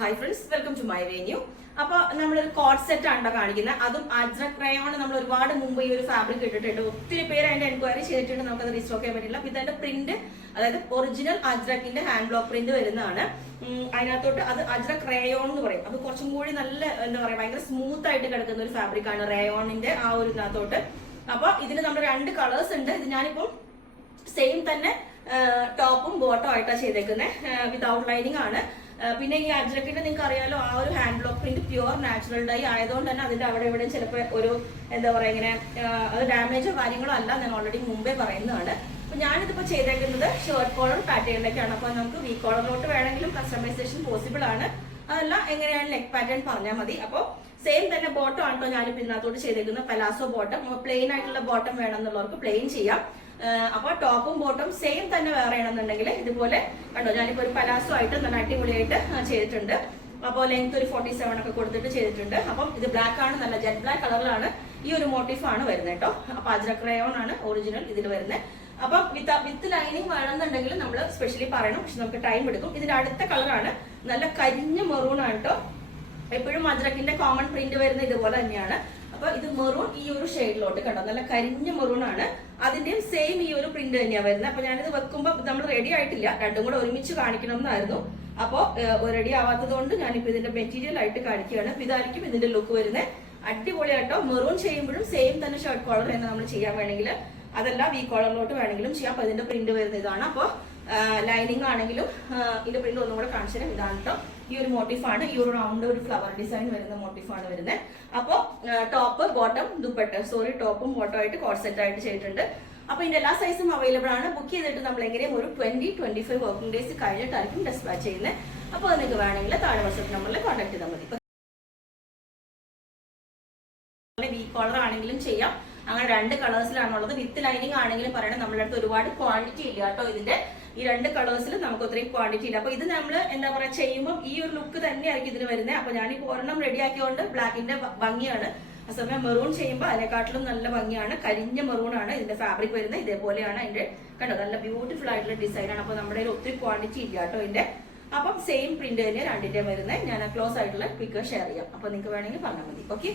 Hi friends, welcome to my venue. അപ്പൊ നമ്മളൊരു coat set ആണ് കാണിക്കുന്നത്. അതും അജ്രക് റയോൺ നമ്മൾ ഒരുപാട് മുമ്പ് ഈ ഒരു ഫാബ്രിക് ഇട്ടിട്ടുണ്ട്. ഒത്തിരി പേര് അതിന്റെ എൻക്വയറി ചെയ്തിട്ടുണ്ട്. നമുക്കത് റീസ്റ്റോക്ക് ചെയ്യാൻ പറ്റില്ല. അപ്പൊ ഇതിന്റെ പ്രിന്റ്, അതായത് ഒറിജിനൽ അജ്രക്കിന്റെ ഹാൻഡ് ബ്ലോക്ക് പ്രിന്റ് വരുന്നതാണ്. അതിനകത്തോട്ട് അത് അജ്രക് റയോൺ എന്ന് പറയും. അത് കുറച്ചും കൂടി നല്ല എന്താ പറയാ, ഭയങ്കര സ്മൂത്ത് ആയിട്ട് കിടക്കുന്ന ഒരു ഫാബ്രിക് ആണ് റയോണിന്റെ ആ ഒരു ഇതിനകത്തോട്ട്. അപ്പൊ ഇതിന് നമ്മുടെ 2 കളേഴ്സ് ഉണ്ട്. ഇത് ഞാനിപ്പം സെയിം തന്നെ ടോപ്പും ബോട്ടം ആയിട്ടാണ് ചെയ്തേക്കുന്നത്. വിതൗട്ട് ലൈനിങ് ആണ്. പിന്നെ ഈ അജ്രക്കിന്റെ നിങ്ങൾക്ക് അറിയാലോ, ആ ഒരു hand block print pure natural dye ആയതുകൊണ്ട് തന്നെ അതിന്റെ അവിടെ ഇവിടെ ചിലപ്പോൾ ഒരു എന്താ പറയാ, ഇങ്ങനെ അത് ഡാമേജോ കാര്യങ്ങളോ അല്ല. ഞാൻ ഓൾറെഡി മുമ്പേ പറയുന്നതാണ്. അപ്പൊ ഞാനിതിപ്പോ ചെയ്തേക്കുന്നത് ഷർട്ട് കോളർ പാറ്റേണിലേക്കാണ്. അപ്പൊ നമുക്ക് വി കോളറിലോട്ട് വേണമെങ്കിലും കസ്റ്റമൈസേഷൻ പോസിബിൾ ആണ്. അതല്ല എങ്ങനെയാണ് നെക്ക് പാറ്റേൺ പറഞ്ഞാൽ മതി. അപ്പോൾ സെയിം തന്നെ ബോട്ടം ആണോ ഞാനിപ്പോ ഇതിനകത്തോട്ട് ചെയ്തേക്കുന്നത്. പലാസോ ബോട്ടം, പ്ലെയിൻ ആയിട്ടുള്ള ബോട്ടം വേണമെന്നുള്ളവർക്ക് പ്ലെയിൻ ചെയ്യാം. അപ്പൊ ടോപ്പും ബോട്ടും സെയിം തന്നെ വേറെ ആണെന്നുണ്ടെങ്കിൽ ഇതുപോലെ കണ്ടോ, ഞാനിപ്പോ ഒരു പലാസോ ആയിട്ട് നല്ല അടിപൊളിയായിട്ട് ചെയ്തിട്ടുണ്ട്. അപ്പോൾ ലെങ്ത് ഒരു 47 ഒക്കെ കൊടുത്തിട്ട് ചെയ്തിട്ടുണ്ട്. അപ്പം ഇത് ബ്ലാക്ക് ആണ്, നല്ല ജെറ്റ് ബ്ലാക്ക് കളറിലാണ് ഈ ഒരു മോട്ടീഫ് ആണ് വരുന്നത് കേട്ടോ. അപ്പൊ അജ്രക് റയോൺ ആണ് ഒറിജിനൽ ഇതിൽ വരുന്നത്. അപ്പം വിത്ത് ലൈനിങ് വേണമെന്നുണ്ടെങ്കിൽ നമ്മൾ സ്പെഷ്യലി പറയണം, പക്ഷെ നമുക്ക് ടൈം എടുക്കും. ഇതിന്റെ അടുത്ത കളറാണ് നല്ല കരിഞ്ഞ മെറൂൺ ആണ് കേട്ടോ. എപ്പോഴും അജ്രക്കിന്റെ കോമൺ പ്രിന്റ് വരുന്ന ഇതുപോലെ തന്നെയാണ്. അപ്പൊ ഇത് മെറൂൺ ഈ ഒരു ഷെയ്ഡിലോട്ട് കണ്ടോ, നല്ല കരിഞ്ഞ മെറൂൺ ആണ്. അതിന്റെയും സെയിം ഈ ഒരു പ്രിന്റ് തന്നെയാണ് വരുന്നത്. അപ്പൊ ഞാനിത് വെക്കുമ്പോൾ നമ്മൾ റെഡി ആയിട്ടില്ല, രണ്ടും കൂടെ ഒരുമിച്ച് കാണിക്കണം എന്നായിരുന്നു. അപ്പോൾ റെഡി ആവാത്തത് കൊണ്ട് ഞാനിപ്പോ ഇതിന്റെ മെറ്റീരിയൽ ആയിട്ട് കാണിക്കുകയാണ്. ഇതായിരിക്കും ഇതിന്റെ ലുക്ക് വരുന്നത്. അടിപൊളിയായിട്ടോ. മെറൂൺ ചെയ്യുമ്പോഴും സെയിം തന്നെ ഷർട്ട് കോളർ തന്നെ നമ്മൾ ചെയ്യാൻ വേണമെങ്കിൽ, അതല്ല വി കോളറിലോട്ട് വേണമെങ്കിലും ചെയ്യാം. അപ്പൊ ഇതിന്റെ പ്രിന്റ് വരുന്ന ഇതാണ്. അപ്പോൾ ലൈനിങ് ആണെങ്കിലും ഇതിന്റെ പ്രിന്റ് ഒന്നും കൂടെ കാണിച്ചു തരാം. ഇതാണ് കേട്ടോ, ഈ ഒരു മോട്ടീഫാണ്. ഈ ഒരു റൗണ്ട് ഒരു ഫ്ലവർ ഡിസൈൻ വരുന്ന മോട്ടീഫാണ് വരുന്നത്. അപ്പോൾ ടോപ്പ് ബോട്ടം ടോപ്പും ബോട്ടം ആയിട്ട് കോട്ട് സെറ്റ് ആയിട്ട് ചെയ്തിട്ടുണ്ട്. അപ്പൊ ഇതിന്റെ എല്ലാ സൈസും അവൈലബിൾ ആണ്. ബുക്ക് ചെയ്തിട്ട് നമ്മൾ എങ്ങനെയും ഒരു 20-25 വർക്കിംഗ് ഡേയ്സ് കഴിഞ്ഞിട്ടായിരിക്കും ഡെസ്പാച്ച് ചെയ്യുന്നത്. അപ്പോൾ നിങ്ങൾക്ക് വേണമെങ്കിൽ താഴെ വാട്സ്ആപ്പ് നമ്പറിൽ കോൺടാക്ട് ചെയ്താൽ മതി. വി കോളർ ആണെങ്കിലും ചെയ്യാം. അങ്ങനെ 2 കളേഴ്സിലാണുള്ളത്. വിത്ത് ലൈനിങ് ആണെങ്കിലും പറയണം, നമ്മുടെ അടുത്ത് ഒരുപാട് ക്വാണ്ടിറ്റി ഇല്ല കേട്ടോ. ഇതിന്റെ ഈ 2 കളേഴ്സിൽ നമുക്ക് ഒത്തിരി ക്വാണ്ടിറ്റി ഇല്ല. അപ്പൊ ഇത് നമ്മൾ എന്താ പറയാ ചെയ്യുമ്പോൾ ഈ ഒരു ലുക്ക് തന്നെയായിരിക്കും ഇതിന് വരുന്നത്. അപ്പൊ ഞാനിപ്പോ ഒരെണ്ണം റെഡി ആക്കിയോണ്ട് ബ്ലാക്കിന്റെ ഭംഗിയാണ്. ആ സമയം മെറൂൺ ചെയ്യുമ്പോൾ അതിനെക്കാട്ടിലും നല്ല ഭംഗിയാണ്. കരിഞ്ഞ മെറൂൺ ആണ് ഇതിന്റെ ഫാബ്രിക് വരുന്നത്. ഇതേപോലെയാണ് അതിന്റെ കണ്ടോ, നല്ല ബ്യൂട്ടിഫുൾ ആയിട്ടുള്ള ഡിസൈൻ ആണ്. അപ്പൊ നമ്മുടെ ഒത്തിരി ക്വാണ്ടിറ്റി ഇല്ല കേട്ടോ ഇതിന്റെ. അപ്പം സെയിം പ്രിന്റ് തന്നെ 2ന്റെ വരുന്നത്. ഞാൻ ക്ലോസ് ആയിട്ടുള്ള പിക്ക് ഷെയർ ചെയ്യാം. അപ്പൊ നിങ്ങൾക്ക് വേണമെങ്കിൽ പറഞ്ഞാൽ മതി. ഓക്കെ.